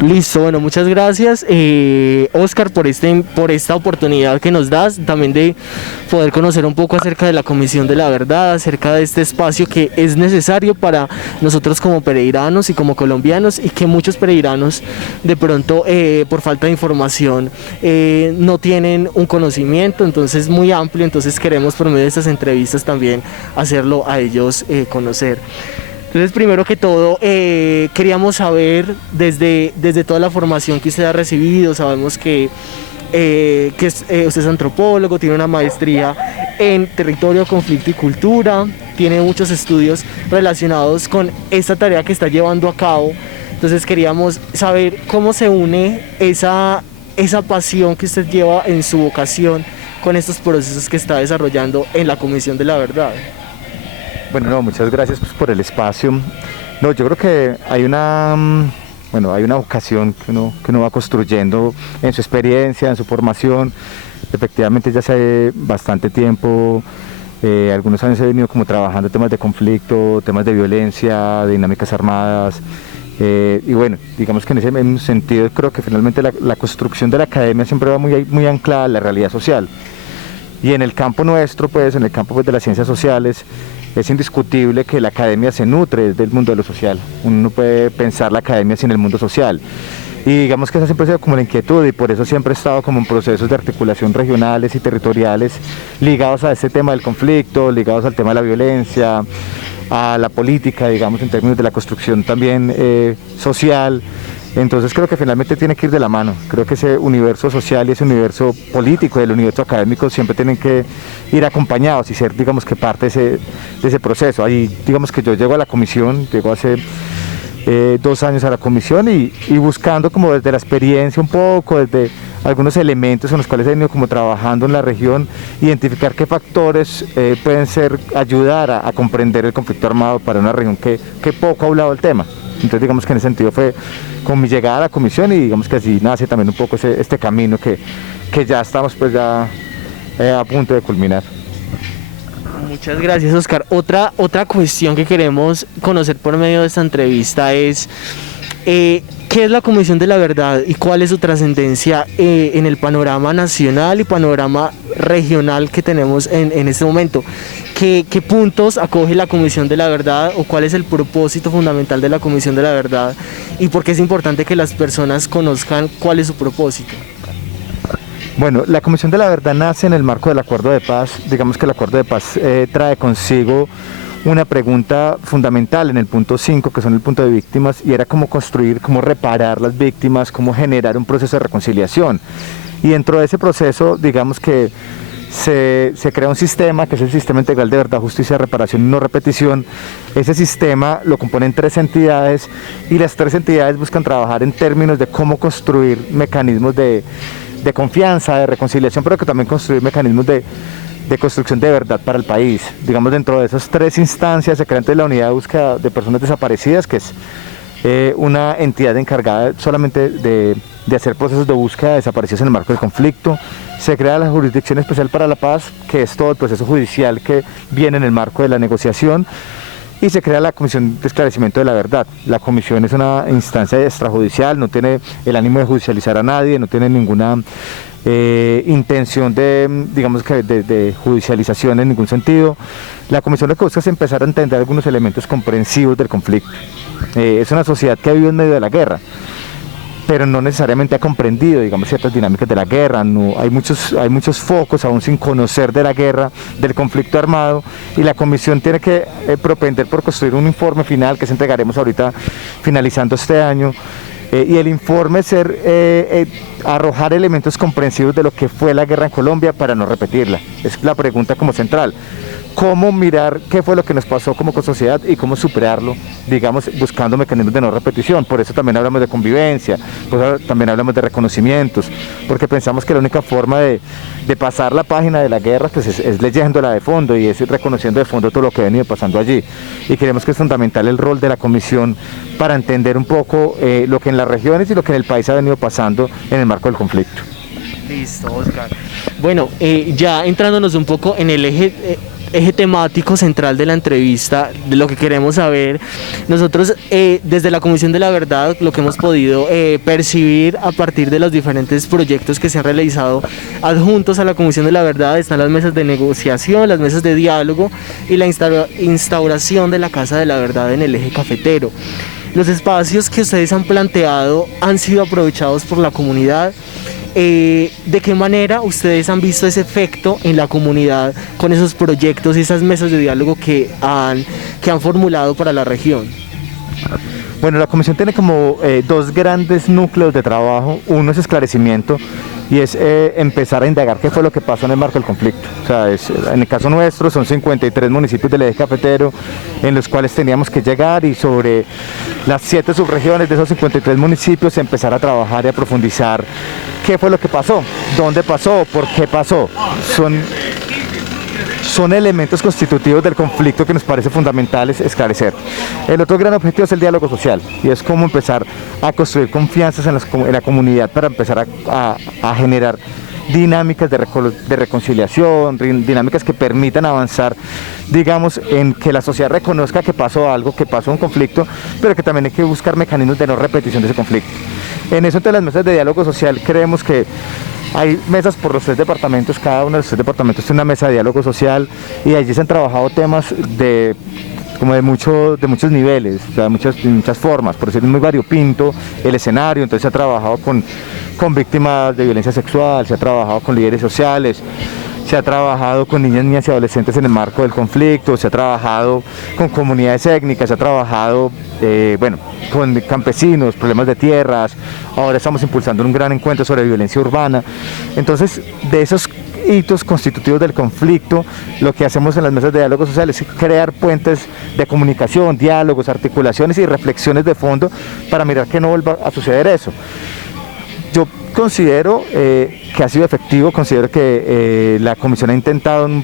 Listo, bueno, muchas gracias, Oscar, por esta oportunidad que nos das, también de poder conocer un poco acerca de la Comisión de la Verdad, acerca de este espacio que es necesario para nosotros como pereiranos y como colombianos, y que muchos pereiranos de pronto por falta de información no tienen un conocimiento, entonces muy amplio, entonces queremos por medio de estas entrevistas también hacerlo a ellos conocer. Entonces, primero que todo, queríamos saber desde toda la formación que usted ha recibido, sabemos que usted es antropólogo, tiene una maestría en territorio, conflicto y cultura, tiene muchos estudios relacionados con esta tarea que está llevando a cabo. Entonces queríamos saber cómo se une esa pasión que usted lleva en su vocación con estos procesos que está desarrollando en la Comisión de la Verdad. Bueno, no, muchas gracias pues, por el espacio. No, yo creo que hay hay una vocación que uno va construyendo en su experiencia, en su formación. Efectivamente, ya hace bastante tiempo, algunos años he venido como trabajando temas de conflicto, temas de violencia, de dinámicas armadas. Y bueno, digamos que en ese mismo sentido creo que finalmente la construcción de la academia siempre va muy anclada a la realidad social. Y en el campo nuestro, pues, en el campo pues, de las ciencias sociales, es indiscutible que la academia se nutre del mundo de lo social. Uno no puede pensar la academia sin el mundo social. Y digamos que esa siempre ha sido como la inquietud, y por eso siempre he estado como en procesos de articulación regionales y territoriales ligados a este tema del conflicto, ligados al tema de la violencia, a la política, digamos, en términos de la construcción también social. Entonces creo que finalmente tiene que ir de la mano. Creo que ese universo social y ese universo político y el universo académico siempre tienen que ir acompañados y ser, digamos, que parte de ese proceso. Ahí, digamos que yo llego a la comisión, llego hace 2 años a la comisión y buscando como desde la experiencia un poco, desde algunos elementos en los cuales he venido como trabajando en la región, identificar qué factores pueden ayudar a comprender el conflicto armado para una región que poco ha hablado del tema. Entonces digamos que en ese sentido fue con mi llegada a la comisión, y digamos que así nace también un poco este camino que ya estamos pues ya a punto de culminar. Muchas gracias, Oscar. Otra cuestión que queremos conocer por medio de esta entrevista es ¿qué es la Comisión de la Verdad y cuál es su trascendencia en el panorama nacional y panorama regional que tenemos en este momento? ¿Qué puntos acoge la Comisión de la Verdad o cuál es el propósito fundamental de la Comisión de la Verdad y por qué es importante que las personas conozcan cuál es su propósito? Bueno, la Comisión de la Verdad nace en el marco del Acuerdo de Paz. Digamos que el Acuerdo de Paz trae consigo una pregunta fundamental en el punto 5, que son el punto de víctimas, y era cómo construir, cómo reparar las víctimas, cómo generar un proceso de reconciliación. Y dentro de ese proceso, digamos que se crea un sistema, que es el Sistema Integral de Verdad, Justicia, Reparación y No Repetición. Ese sistema lo componen 3 entidades, y las 3 entidades buscan trabajar en términos de cómo construir mecanismos de confianza, de reconciliación, pero que también construir mecanismos de construcción de verdad para el país. Digamos, dentro de esas 3 instancias se crea la Unidad de Búsqueda de Personas Desaparecidas, que es una entidad encargada solamente de hacer procesos de búsqueda de desaparecidos en el marco del conflicto. Se crea la Jurisdicción Especial para la Paz, que es todo el proceso judicial que viene en el marco de la negociación. Y se crea la Comisión de Esclarecimiento de la Verdad. La comisión es una instancia extrajudicial, no tiene el ánimo de judicializar a nadie, no tiene ninguna intención de judicialización en ningún sentido. La comisión lo que busca es empezar a entender algunos elementos comprensivos del conflicto. Es una sociedad que ha vivido en medio de la guerra, pero no necesariamente ha comprendido, digamos, ciertas dinámicas de la guerra. No, hay muchos focos aún sin conocer de la guerra, del conflicto armado, y la comisión tiene que propender por construir un informe final que se entregaremos ahorita finalizando este año, y el informe arrojar elementos comprensivos de lo que fue la guerra en Colombia para no repetirla. Es la pregunta como central. Cómo mirar qué fue lo que nos pasó como sociedad y cómo superarlo, digamos, buscando mecanismos de no repetición. Por eso también hablamos de convivencia, pues también hablamos de reconocimientos, porque pensamos que la única forma de pasar la página de la guerra pues es leyéndola de fondo y es reconociendo de fondo todo lo que ha venido pasando allí. Y creemos que es fundamental el rol de la comisión para entender un poco lo que en las regiones y lo que en el país ha venido pasando en el marco del conflicto. Listo, Oscar. Bueno, ya entrándonos un poco en el eje eje temático central de la entrevista, de lo que queremos saber. Nosotros desde la Comisión de la Verdad, lo que hemos podido percibir a partir de los diferentes proyectos que se han realizado adjuntos a la Comisión de la Verdad, están las mesas de negociación, las mesas de diálogo y la instauración de la Casa de la Verdad en el eje cafetero. Los espacios que ustedes han planteado han sido aprovechados por la comunidad. ¿De qué manera ustedes han visto ese efecto en la comunidad con esos proyectos y esas mesas de diálogo que han formulado para la región? Bueno, la comisión tiene como dos grandes núcleos de trabajo. Uno es esclarecimiento y es empezar a indagar qué fue lo que pasó en el marco del conflicto. O sea, en el caso nuestro son 53 municipios del eje cafetero en los cuales teníamos que llegar, y sobre las 7 subregiones de esos 53 municipios empezar a trabajar y a profundizar qué fue lo que pasó, dónde pasó, por qué pasó. Son elementos constitutivos del conflicto que nos parece fundamentales esclarecer. El otro gran objetivo es el diálogo social, y es cómo empezar a construir confianzas en la comunidad para empezar a generar dinámicas de reconciliación, dinámicas que permitan avanzar, digamos, en que la sociedad reconozca que pasó algo, que pasó un conflicto, pero que también hay que buscar mecanismos de no repetición de ese conflicto. En eso, entre las mesas de diálogo social, creemos que hay mesas por los 3 departamentos, cada uno de los 3 departamentos tiene una mesa de diálogo social, y allí se han trabajado temas de muchos niveles, o sea, muchas formas, por decir, es muy variopinto el escenario. Entonces se ha trabajado con víctimas de violencia sexual, se ha trabajado con líderes sociales, se ha trabajado con niñas y adolescentes en el marco del conflicto, se ha trabajado con comunidades étnicas, se ha trabajado con campesinos, problemas de tierras. Ahora estamos impulsando un gran encuentro sobre violencia urbana. Entonces, de esos hitos constitutivos del conflicto, lo que hacemos en las mesas de diálogo social es crear puentes de comunicación, diálogos, articulaciones y reflexiones de fondo para mirar que no vuelva a suceder eso. Yo considero que ha sido efectivo, considero que la comisión ha intentado en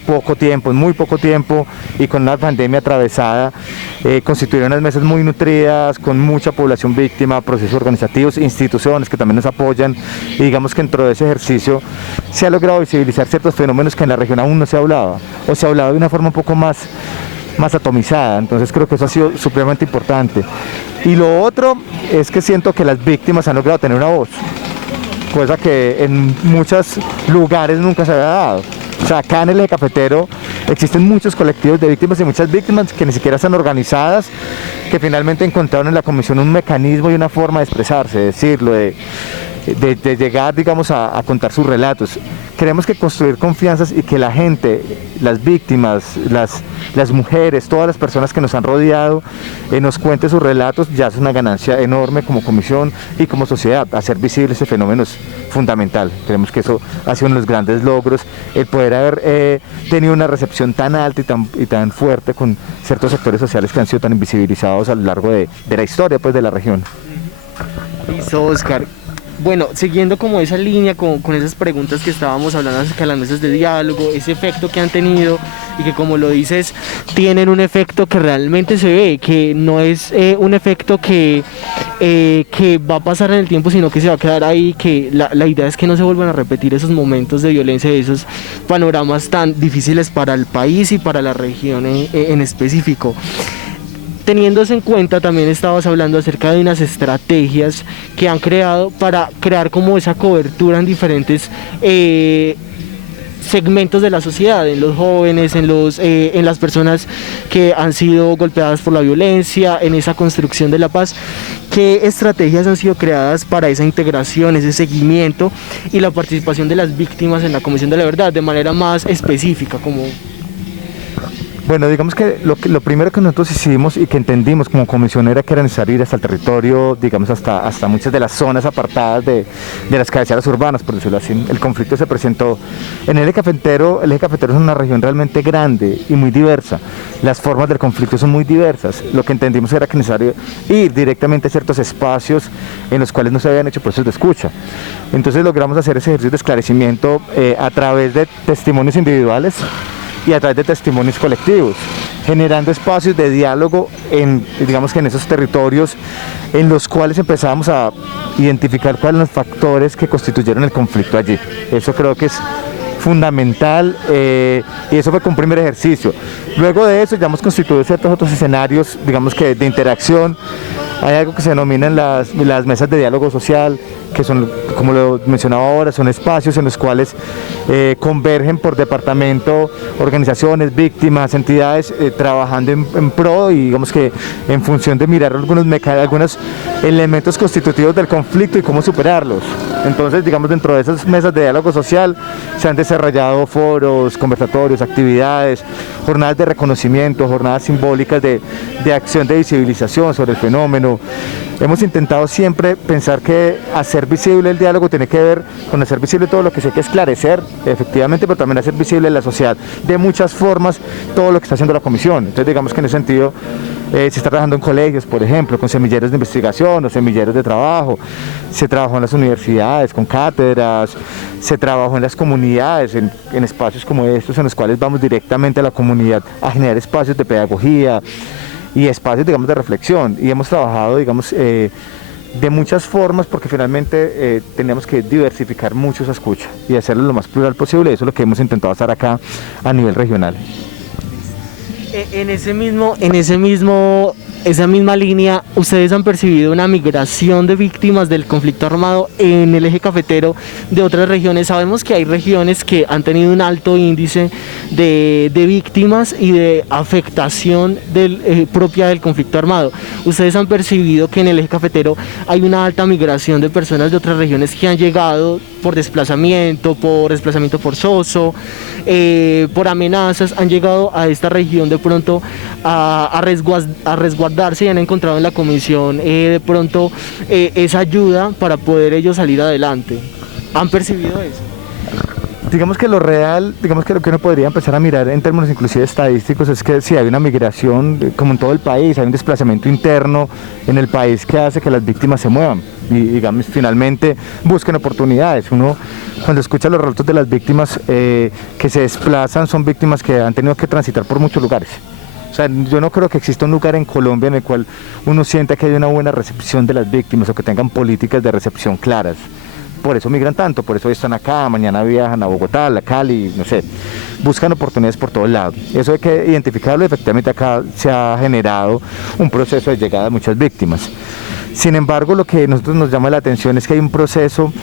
muy poco tiempo y con una pandemia atravesada, constituir unas mesas muy nutridas, con mucha población víctima, procesos organizativos, instituciones que también nos apoyan, y digamos que dentro de ese ejercicio se ha logrado visibilizar ciertos fenómenos que en la región aún no se hablaba, o se hablaba de una forma un poco más atomizada. Entonces creo que eso ha sido supremamente importante. Y lo otro es que siento que las víctimas han logrado tener una voz, cosa que en muchos lugares nunca se había dado. O sea, acá en el eje cafetero existen muchos colectivos de víctimas y muchas víctimas que ni siquiera están organizadas, que finalmente encontraron en la comisión un mecanismo y una forma de expresarse, de decirlo, de llegar, digamos, a contar sus relatos. Creemos que construir confianzas y que la gente, las víctimas, las mujeres, todas las personas que nos han rodeado, nos cuenten sus relatos, ya es una ganancia enorme como comisión y como sociedad. Hacer visible ese fenómeno es fundamental. Creemos que eso ha sido uno de los grandes logros, el poder haber tenido una recepción tan alta y tan fuerte con ciertos sectores sociales que han sido tan invisibilizados a lo largo de la historia, pues, de la región. Listo, Oscar. Bueno, siguiendo como esa línea, con esas preguntas que estábamos hablando acerca de las mesas de diálogo, ese efecto que han tenido y que, como lo dices, tienen un efecto que realmente se ve, que no es un efecto que va a pasar en el tiempo, sino que se va a quedar ahí, que la idea es que no se vuelvan a repetir esos momentos de violencia y esos panoramas tan difíciles para el país y para la región en específico. Teniendo eso en cuenta, también estabas hablando acerca de unas estrategias que han creado para crear como esa cobertura en diferentes segmentos de la sociedad, en los jóvenes, en las personas que han sido golpeadas por la violencia, en esa construcción de la paz. ¿Qué estrategias han sido creadas para esa integración, ese seguimiento y la participación de las víctimas en la Comisión de la Verdad de manera más específica? Bueno, digamos que lo primero que nosotros hicimos y que entendimos como comisión era que era necesario ir hasta el territorio, digamos hasta muchas de las zonas apartadas de las cabeceras urbanas, por decirlo así. El conflicto se presentó en el eje cafetero. El eje cafetero es una región realmente grande y muy diversa. Las formas del conflicto son muy diversas. Lo que entendimos era que necesario ir directamente a ciertos espacios en los cuales no se habían hecho procesos de escucha. Entonces logramos hacer ese ejercicio de esclarecimiento a través de testimonios individuales y a través de testimonios colectivos, generando espacios de diálogo digamos que en esos territorios en los cuales empezábamos a identificar cuáles son los factores que constituyeron el conflicto allí. Eso creo que es fundamental, y eso fue como un primer ejercicio. Luego de eso ya hemos constituido ciertos otros escenarios, digamos que de interacción. Hay algo que se denominan las mesas de diálogo social, que son, como lo mencionaba ahora, son espacios en los cuales convergen por departamento organizaciones, víctimas, entidades, trabajando en pro y digamos que en función de mirar algunos elementos constitutivos del conflicto y cómo superarlos. Entonces, digamos, dentro de esas mesas de diálogo social se han desarrollado foros, conversatorios, actividades, jornadas de reconocimiento, jornadas simbólicas de acción de visibilización sobre el fenómeno. Hemos intentado siempre pensar que hacer visible el diálogo tiene que ver con hacer visible todo lo que se hay que esclarecer, efectivamente, pero también hacer visible en la sociedad de muchas formas todo lo que está haciendo la comisión. Entonces, digamos que en ese sentido se está trabajando en colegios, por ejemplo, con semilleros de investigación o semilleros de trabajo. Se trabajó en las universidades, con cátedras, se trabajó en las comunidades, en espacios como estos, en los cuales vamos directamente a la comunidad a generar espacios de pedagogía y espacios, digamos, de reflexión. Y hemos trabajado, digamos, de muchas formas, porque finalmente tenemos que diversificar mucho esa escucha y hacerlo lo más plural posible. Eso es lo que hemos intentado hacer acá a nivel regional. Esa misma línea, ¿ustedes han percibido una migración de víctimas del conflicto armado en el eje cafetero de otras regiones? Sabemos que hay regiones que han tenido un alto índice de víctimas y de afectación propia del conflicto armado. ¿Ustedes han percibido que en el eje cafetero hay una alta migración de personas de otras regiones que han llegado por desplazamiento forzoso, por amenazas, han llegado a esta región de pronto a resguardarse y han encontrado en la comisión de pronto esa ayuda para poder ellos salir adelante? ¿Han percibido eso? Digamos que lo real, digamos que lo que uno podría empezar a mirar en términos inclusive estadísticos es que si hay una migración, como en todo el país, hay un desplazamiento interno en el país que hace que las víctimas se muevan y, digamos, finalmente busquen oportunidades. Uno, cuando escucha los relatos de las víctimas que se desplazan, son víctimas que han tenido que transitar por muchos lugares. O sea, yo no creo que exista un lugar en Colombia en el cual uno sienta que hay una buena recepción de las víctimas o que tengan políticas de recepción claras. Por eso migran tanto, por eso están acá, mañana viajan a Bogotá, a Cali, no sé, buscan oportunidades por todos lados. Eso hay que identificarlo, efectivamente acá se ha generado un proceso de llegada de muchas víctimas. Sin embargo, lo que a nosotros nos llama la atención es que hay un proceso,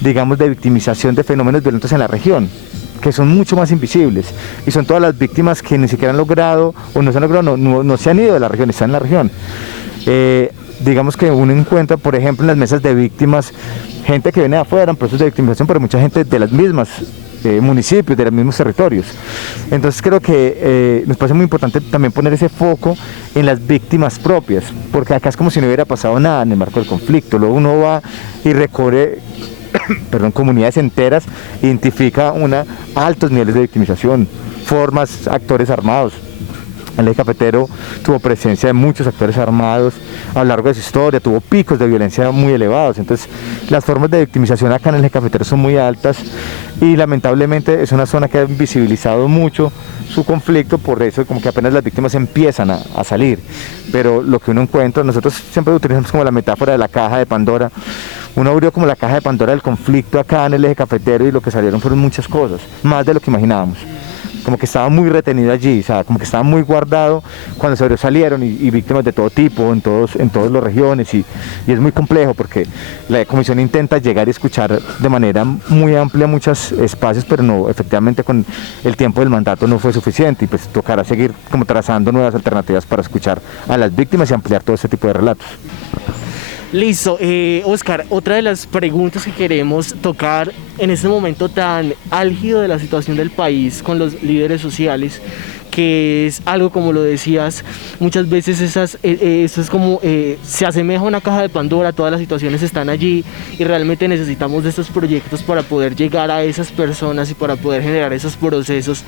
digamos, de victimización de fenómenos violentos en la región, que son mucho más invisibles, y son todas las víctimas que ni siquiera han logrado, o no se han logrado, no se han ido de la región, están en la región. Digamos que uno encuentra, por ejemplo, en las mesas de víctimas, gente que viene de afuera en procesos de victimización, pero mucha gente de las mismas municipios, de los mismos territorios. Entonces creo que nos parece muy importante también poner ese foco en las víctimas propias, porque acá es como si no hubiera pasado nada en el marco del conflicto. Luego uno va y recorre comunidades enteras, identifica altos niveles de victimización, formas, actores armados. El eje cafetero tuvo presencia de muchos actores armados a lo largo de su historia, tuvo picos de violencia muy elevados. Entonces las formas de victimización acá en el eje cafetero son muy altas y lamentablemente es una zona que ha invisibilizado mucho su conflicto, por eso como que apenas las víctimas empiezan a salir. Pero lo que uno encuentra, nosotros siempre utilizamos como la metáfora de la caja de Pandora. Uno abrió como la caja de Pandora del conflicto acá en el eje cafetero y lo que salieron fueron muchas cosas, más de lo que imaginábamos. Como que estaba muy retenido allí, o sea, como que estaba muy guardado cuando salieron y víctimas de todo tipo, en todas las regiones, y es muy complejo porque la comisión intenta llegar y escuchar de manera muy amplia muchos espacios, pero no, efectivamente con el tiempo del mandato no fue suficiente y pues tocará seguir como trazando nuevas alternativas para escuchar a las víctimas y ampliar todo ese tipo de relatos. Listo, Oscar, otra de las preguntas que queremos tocar en este momento tan álgido de la situación del país con los líderes sociales, que es algo, como lo decías, muchas veces esto es como se asemeja a una caja de Pandora, todas las situaciones están allí y realmente necesitamos de estos proyectos para poder llegar a esas personas y para poder generar esos procesos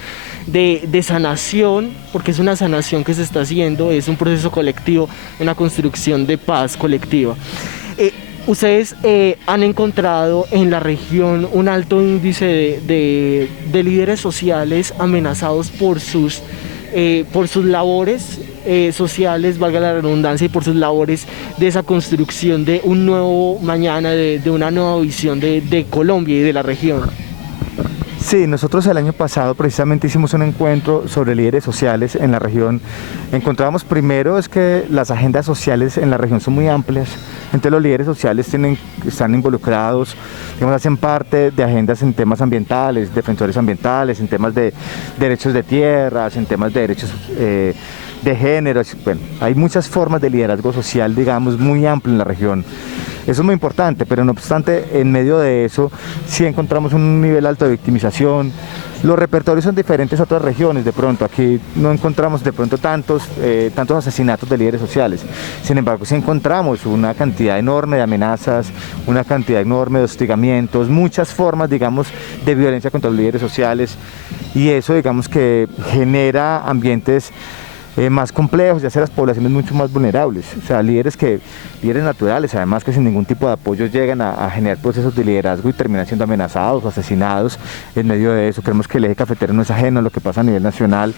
de sanación, porque es una sanación que se está haciendo, es un proceso colectivo, una construcción de paz colectiva. Ustedes han encontrado en la región un alto índice de líderes sociales amenazados por sus labores sociales, valga la redundancia, y por sus labores de esa construcción de un nuevo mañana, de una nueva visión de Colombia y de la región. Sí, nosotros el año pasado precisamente hicimos un encuentro sobre líderes sociales en la región. Encontrábamos primero es que las agendas sociales en la región son muy amplias, entonces los líderes sociales están involucrados, digamos, hacen parte de agendas en temas ambientales, defensores ambientales, en temas de derechos de tierras, en temas de derechos de género. Bueno, hay muchas formas de liderazgo social, digamos, muy amplio en la región. Eso es muy importante, pero no obstante, en medio de eso sí encontramos un nivel alto de victimización. Los repertorios son diferentes a otras regiones, de pronto. Aquí no encontramos de pronto tantos asesinatos de líderes sociales. Sin embargo, sí encontramos una cantidad enorme de amenazas, una cantidad enorme de hostigamientos, muchas formas, digamos, de violencia contra los líderes sociales. Y eso, digamos, que genera ambientes más complejos y hace las poblaciones mucho más vulnerables. O sea, líderes naturales, además que sin ningún tipo de apoyo llegan a generar procesos de liderazgo y terminan siendo amenazados o asesinados en medio de eso. Creemos que el eje cafetero no es ajeno a lo que pasa a nivel nacional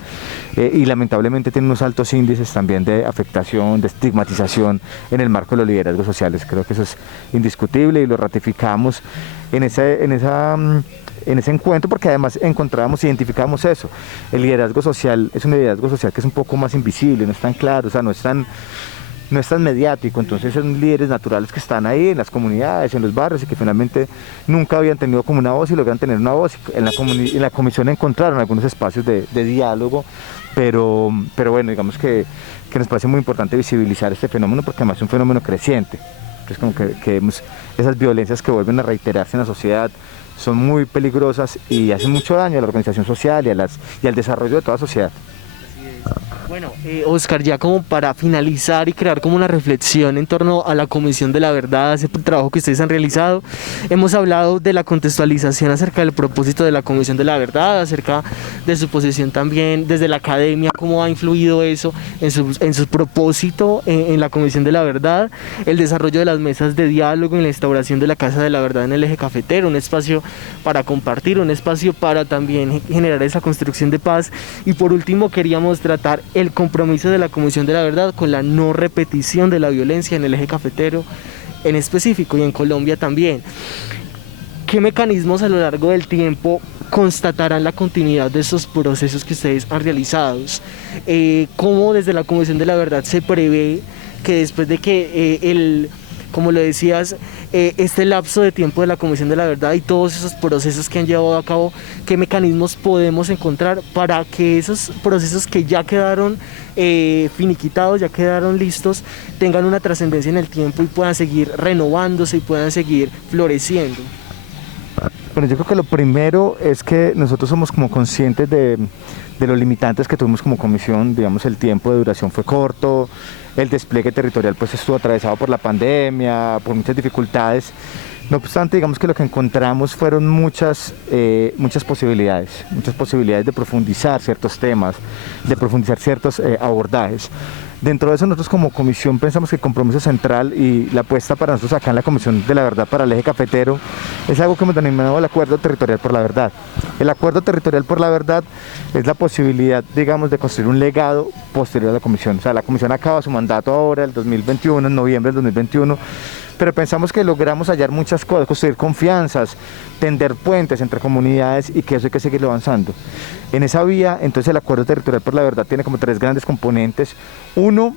y lamentablemente tiene unos altos índices también de afectación, de estigmatización en el marco de los liderazgos sociales. Creo que eso es indiscutible y lo ratificamos en ese encuentro, porque además identificamos eso. El liderazgo social es un liderazgo social que es un poco más invisible, no es tan claro, o sea, no es tan mediático. Entonces son líderes naturales que están ahí en las comunidades, en los barrios, y que finalmente nunca habían tenido como una voz y logran tener una voz. En la comisión encontraron algunos espacios de diálogo, pero bueno, digamos que nos parece muy importante visibilizar este fenómeno, porque además es un fenómeno creciente. Entonces como que vemos esas violencias que vuelven a reiterarse en la sociedad, son muy peligrosas y hacen mucho daño a la organización social y al desarrollo de toda sociedad. Bueno, Oscar, ya como para finalizar y crear como una reflexión en torno a la Comisión de la Verdad, ese trabajo que ustedes han realizado, hemos hablado de la contextualización acerca del propósito de la Comisión de la Verdad, acerca de su posición también desde la academia, cómo ha influido eso en su propósito en la Comisión de la Verdad, el desarrollo de las mesas de diálogo, en la instauración de la Casa de la Verdad en el eje cafetero, un espacio para compartir, un espacio para también generar esa construcción de paz. Y por último queríamos tratar el compromiso de la Comisión de la Verdad con la no repetición de la violencia en el eje cafetero en específico y en Colombia también. ¿Qué mecanismos a lo largo del tiempo constatarán la continuidad de esos procesos que ustedes han realizado? ¿Cómo desde la Comisión de la Verdad se prevé que después de que como lo decías, este lapso de tiempo de la Comisión de la Verdad y todos esos procesos que han llevado a cabo, qué mecanismos podemos encontrar para que esos procesos que ya quedaron finiquitados, ya quedaron listos, tengan una trascendencia en el tiempo y puedan seguir renovándose y puedan seguir floreciendo? Bueno, yo creo que lo primero es que nosotros somos como conscientes de los limitantes que tuvimos como comisión. Digamos, el tiempo de duración fue corto, el despliegue territorial pues estuvo atravesado por la pandemia, por muchas dificultades. No obstante, digamos que lo que encontramos fueron muchas posibilidades de profundizar ciertos temas, de profundizar ciertos abordajes. Dentro de eso, nosotros como comisión pensamos que el compromiso central y la apuesta para nosotros acá en la Comisión de la Verdad para el eje cafetero es algo que hemos denominado el Acuerdo Territorial por la Verdad. El Acuerdo Territorial por la Verdad es la posibilidad, digamos, de construir un legado posterior a la comisión. O sea, la comisión acaba su mandato ahora, el 2021, en noviembre del 2021, pero pensamos que logramos hallar muchas cosas, construir confianzas, tender puentes entre comunidades, y que eso hay que seguirlo avanzando. En esa vía, entonces, el Acuerdo Territorial por la Verdad tiene como tres grandes componentes. Uno,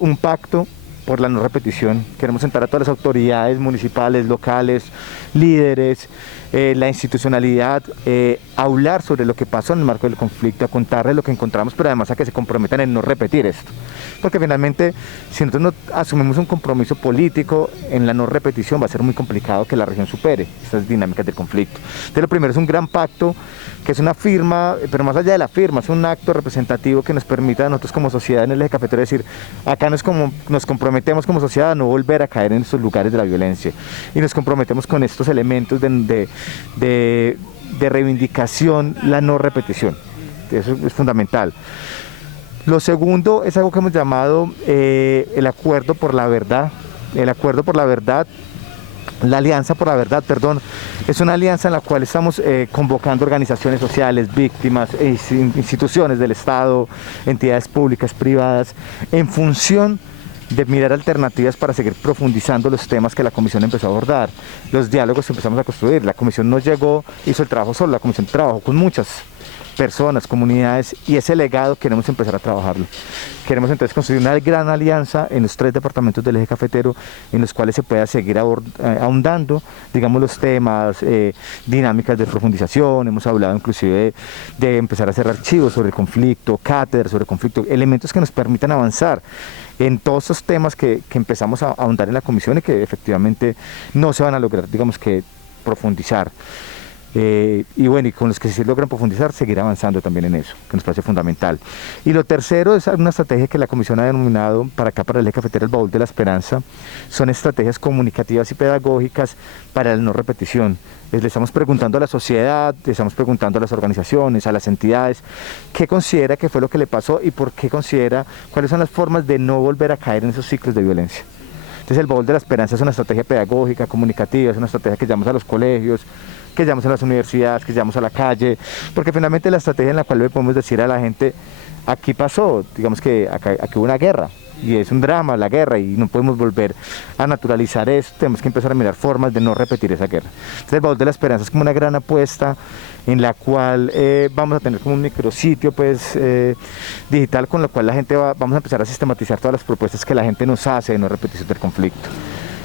un pacto por la no repetición. Queremos sentar a todas las autoridades municipales, locales, líderes, la institucionalidad, hablar sobre lo que pasó en el marco del conflicto, a contarles lo que encontramos, pero además a que se comprometan en no repetir esto. Porque finalmente, si nosotros no asumimos un compromiso político en la no repetición, va a ser muy complicado que la región supere estas dinámicas del conflicto. Entonces, lo primero es un gran pacto, que es una firma, pero más allá de la firma, es un acto representativo que nos permita a nosotros como sociedad en el eje cafetero decir, acá nos comprometemos como sociedad a no volver a caer en estos lugares de la violencia, y nos comprometemos con estos elementos de reivindicación, la no repetición. Eso es fundamental. Lo segundo es algo que hemos llamado el Acuerdo por la Verdad. El Acuerdo por la Verdad, la Alianza por la Verdad, perdón, es una alianza en la cual estamos convocando organizaciones sociales, víctimas, instituciones del Estado, entidades públicas, privadas, en función de mirar alternativas para seguir profundizando los temas que la comisión empezó a abordar, los diálogos que empezamos a construir. La comisión no llegó, hizo el trabajo solo, la comisión trabajó con muchas personas, comunidades, y ese legado queremos empezar a trabajarlo. Queremos entonces construir una gran alianza en los 3 departamentos del eje cafetero, en los cuales se pueda seguir ahondando, digamos, los temas, dinámicas de profundización. Hemos hablado inclusive de empezar a hacer archivos sobre el conflicto, cátedras sobre el conflicto, elementos que nos permitan avanzar en todos esos temas que empezamos a ahondar en la comisión y que efectivamente no se van a lograr, digamos, que profundizar. Y bueno, y con los que sí logran profundizar, seguir avanzando también en eso, que nos parece fundamental. Y lo tercero es una estrategia que la comisión ha denominado para acá, para el eje cafetero, el baúl de la esperanza. Son estrategias comunicativas y pedagógicas para la no repetición. Le estamos preguntando a la sociedad, le estamos preguntando a las organizaciones, a las entidades, qué considera que fue lo que le pasó y por qué considera, cuáles son las formas de no volver a caer en esos ciclos de violencia. Entonces el baúl de la esperanza es una estrategia pedagógica, comunicativa, es una estrategia que llevamos a los colegios, que llevamos a las universidades, que llevamos a la calle, porque finalmente la estrategia en la cual le podemos decir a la gente, aquí pasó, digamos que aquí hubo una guerra, y es un drama la guerra, y no podemos volver a naturalizar eso, tenemos que empezar a mirar formas de no repetir esa guerra. Entonces el baúl de la esperanza es como una gran apuesta en la cual vamos a tener como un micrositio pues, digital, con lo cual la gente vamos a empezar a sistematizar todas las propuestas que la gente nos hace de no repetición del conflicto,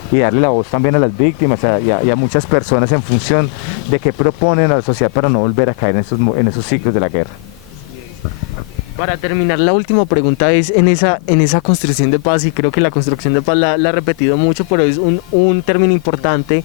y darle la voz también a las víctimas y a muchas personas en función de qué proponen a la sociedad para no volver a caer en esos ciclos de la guerra. Para terminar, la última pregunta es en esa construcción de paz, y creo que la construcción de paz la he repetido mucho, pero es un término importante,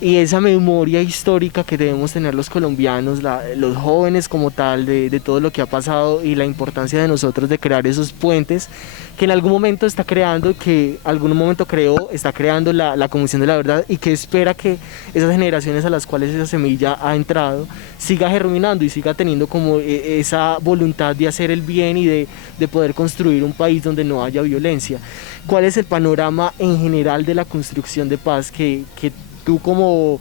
y esa memoria histórica que debemos tener los colombianos, los jóvenes como tal, de todo lo que ha pasado, y la importancia de nosotros de crear esos puentes que en algún momento está creando, que algún momento está creando la Comisión de la Verdad, y que espera que esas generaciones a las cuales esa semilla ha entrado siga germinando y siga teniendo como esa voluntad de hacer el bien y de poder construir un país donde no haya violencia. ¿Cuál es el panorama en general de la construcción de paz que tú como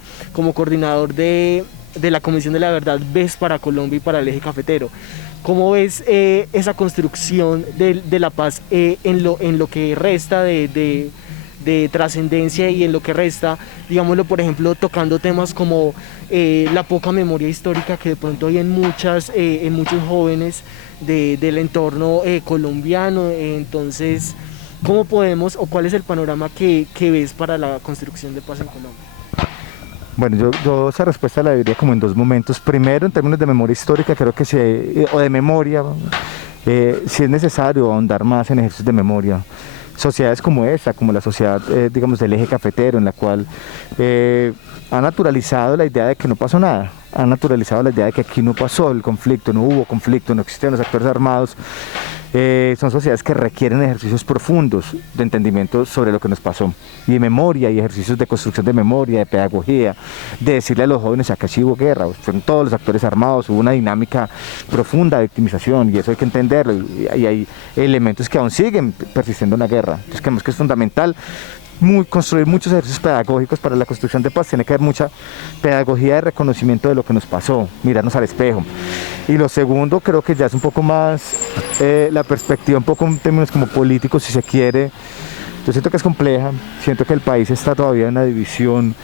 coordinador de la Comisión de la Verdad ves para Colombia y para el eje cafetero? ¿Cómo ves esa construcción de la paz en lo que resta de trascendencia, y en lo que resta, digámoslo, por ejemplo, tocando temas como la poca memoria histórica que de pronto hay en muchos jóvenes del entorno colombiano? Entonces, ¿cómo podemos, o cuál es el panorama que ves para la construcción de paz en Colombia? Bueno, yo esa respuesta la diría como en 2 momentos. Primero, en términos de memoria histórica, creo que o de memoria, si es necesario ahondar más en ejercicios de memoria. Sociedades como esta, como la sociedad, digamos, del eje cafetero, en la cual ha naturalizado la idea de que no pasó nada, ha naturalizado la idea de que aquí no pasó el conflicto, no hubo conflicto, no existían los actores armados. Son sociedades que requieren ejercicios profundos de entendimiento sobre lo que nos pasó, y de memoria, y ejercicios de construcción de memoria, de pedagogía, de decirle a los jóvenes, acá sí hubo guerra, fueron todos los actores armados, hubo una dinámica profunda de victimización, y eso hay que entenderlo, y hay elementos que aún siguen persistiendo en la guerra. Entonces creemos que es fundamental construir muchos ejercicios pedagógicos para la construcción de paz. Tiene que haber mucha pedagogía de reconocimiento de lo que nos pasó, mirarnos al espejo. Y lo segundo, creo que ya es un poco más la perspectiva, un poco en términos como políticos, si se quiere. Yo siento que es compleja, siento que el país está todavía en una división,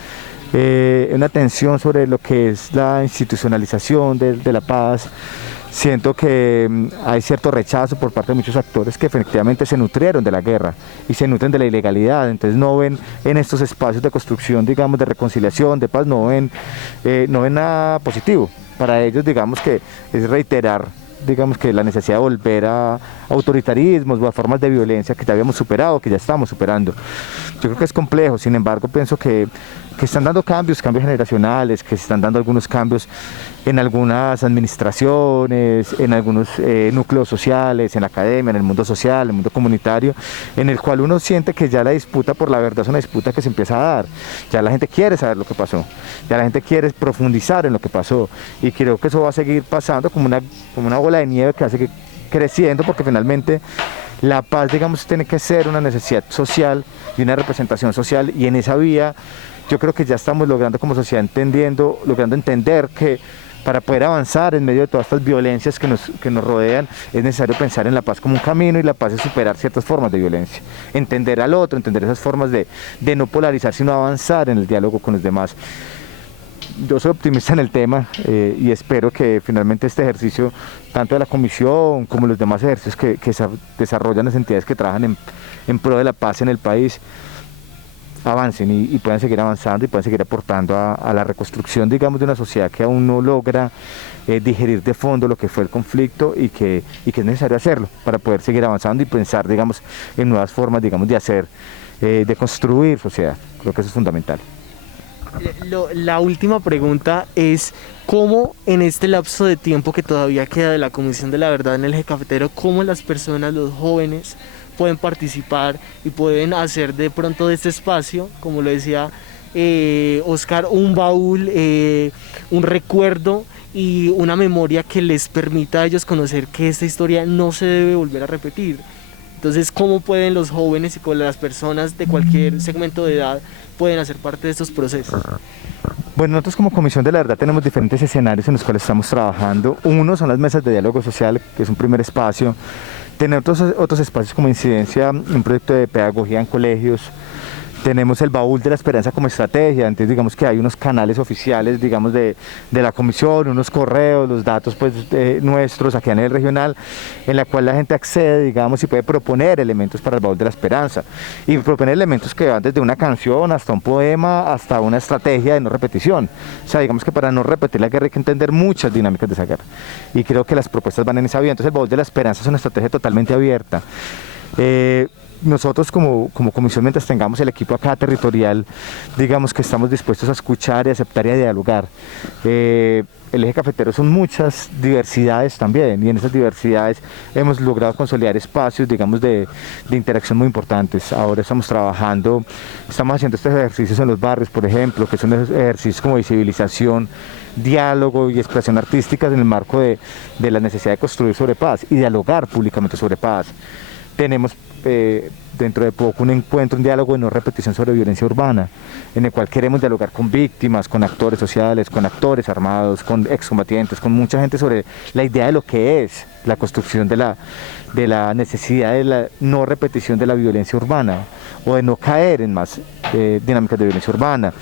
una tensión sobre lo que es la institucionalización de la paz. Siento que hay cierto rechazo por parte de muchos actores que efectivamente se nutrieron de la guerra y se nutren de la ilegalidad, entonces no ven en estos espacios de construcción, digamos, de reconciliación, de paz, no ven nada positivo. Para ellos, digamos, que es reiterar, digamos, que la necesidad de volver a autoritarismos o a formas de violencia que ya habíamos superado, que ya estamos superando. Yo creo que es complejo, sin embargo pienso que están dando cambios generacionales, que se están dando algunos cambios en algunas administraciones, en algunos núcleos sociales, en la academia, en el mundo social, en el mundo comunitario, en el cual uno siente que ya la disputa por la verdad es una disputa que se empieza a dar. Ya la gente quiere saber lo que pasó, ya la gente quiere profundizar en lo que pasó, y creo que eso va a seguir pasando como una bola de nieve que hace creciendo, porque finalmente la paz, digamos, tiene que ser una necesidad social y una representación social, y en esa vía yo creo que ya estamos logrando como sociedad logrando entender que para poder avanzar en medio de todas estas violencias que nos rodean, es necesario pensar en la paz como un camino, y la paz es superar ciertas formas de violencia, entender al otro, entender esas formas de no polarizar, sino avanzar en el diálogo con los demás. Yo soy optimista en el tema y espero que finalmente este ejercicio, tanto de la comisión como los demás ejercicios que desarrollan las entidades que trabajan en pro de la paz en el país, avancen y puedan seguir avanzando y puedan seguir aportando a la reconstrucción, digamos, de una sociedad que aún no logra digerir de fondo lo que fue el conflicto, y que es necesario hacerlo para poder seguir avanzando y pensar, digamos, en nuevas formas, digamos, de hacer, de construir sociedad. Creo que eso es fundamental. La última pregunta es: ¿cómo en este lapso de tiempo que todavía queda de la Comisión de la Verdad en el Eje Cafetero, cómo las personas, los jóvenes, pueden participar y pueden hacer de pronto de este espacio, como lo decía Oscar, un baúl, un recuerdo y una memoria que les permita a ellos conocer que esta historia no se debe volver a repetir? Entonces, ¿cómo pueden los jóvenes y con las personas de cualquier segmento de edad pueden hacer parte de estos procesos? Bueno, nosotros como Comisión de la Verdad tenemos diferentes escenarios en los cuales estamos trabajando. Uno son las mesas de diálogo social, que es un primer espacio. Tenemos otros espacios como incidencia, un proyecto de pedagogía en colegios. Tenemos el baúl de la esperanza como estrategia. Entonces, digamos que hay unos canales oficiales, digamos, de la comisión, unos correos, los datos pues nuestros aquí a nivel regional, en la cual la gente accede, digamos, y puede proponer elementos para el baúl de la esperanza, y proponer elementos que van desde una canción hasta un poema, hasta una estrategia de no repetición. O sea, digamos que para no repetir la guerra hay que entender muchas dinámicas de esa guerra, y creo que las propuestas van en esa vía. Entonces, el baúl de la esperanza es una estrategia totalmente abierta. Nosotros como comisión, mientras tengamos el equipo acá territorial, digamos que estamos dispuestos a escuchar y aceptar y a dialogar. El Eje Cafetero son muchas diversidades también, y en esas diversidades hemos logrado consolidar espacios, digamos, de interacción muy importantes. Ahora estamos haciendo estos ejercicios en los barrios, por ejemplo, que son ejercicios como visibilización, diálogo y expresión artísticas en el marco de la necesidad de construir sobre paz y dialogar públicamente sobre paz. Tenemos dentro de poco un encuentro, un diálogo de no repetición sobre violencia urbana, en el cual queremos dialogar con víctimas, con actores sociales, con actores armados, con excombatientes, con mucha gente sobre la idea de lo que es la construcción de la necesidad de la no repetición de la violencia urbana, o de no caer en más dinámicas de violencia urbana.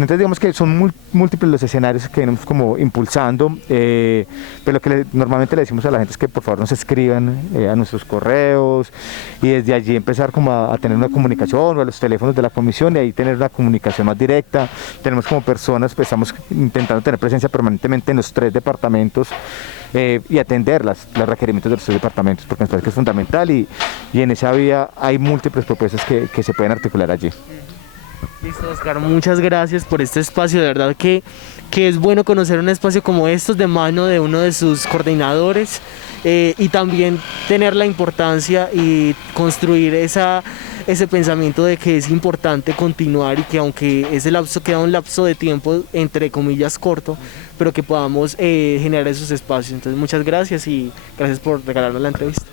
Entonces, digamos que son múltiples los escenarios que venimos como impulsando, pero lo que normalmente le decimos a la gente es que por favor nos escriban a nuestros correos, y desde allí empezar como a tener una comunicación, o a los teléfonos de la comisión, y ahí tener una comunicación más directa. Tenemos como personas, pues estamos intentando tener presencia permanentemente en los 3 departamentos y atender los requerimientos de los 3 departamentos, porque nos parece que es fundamental, y en esa vía hay múltiples propuestas que se pueden articular allí. Listo, Oscar, muchas gracias por este espacio. De verdad que es bueno conocer un espacio como estos de mano de uno de sus coordinadores, y también tener la importancia y construir ese pensamiento de que es importante continuar, y que aunque ese lapso queda un lapso de tiempo entre comillas corto, pero que podamos generar esos espacios. Entonces, muchas gracias y gracias por regalarnos la entrevista.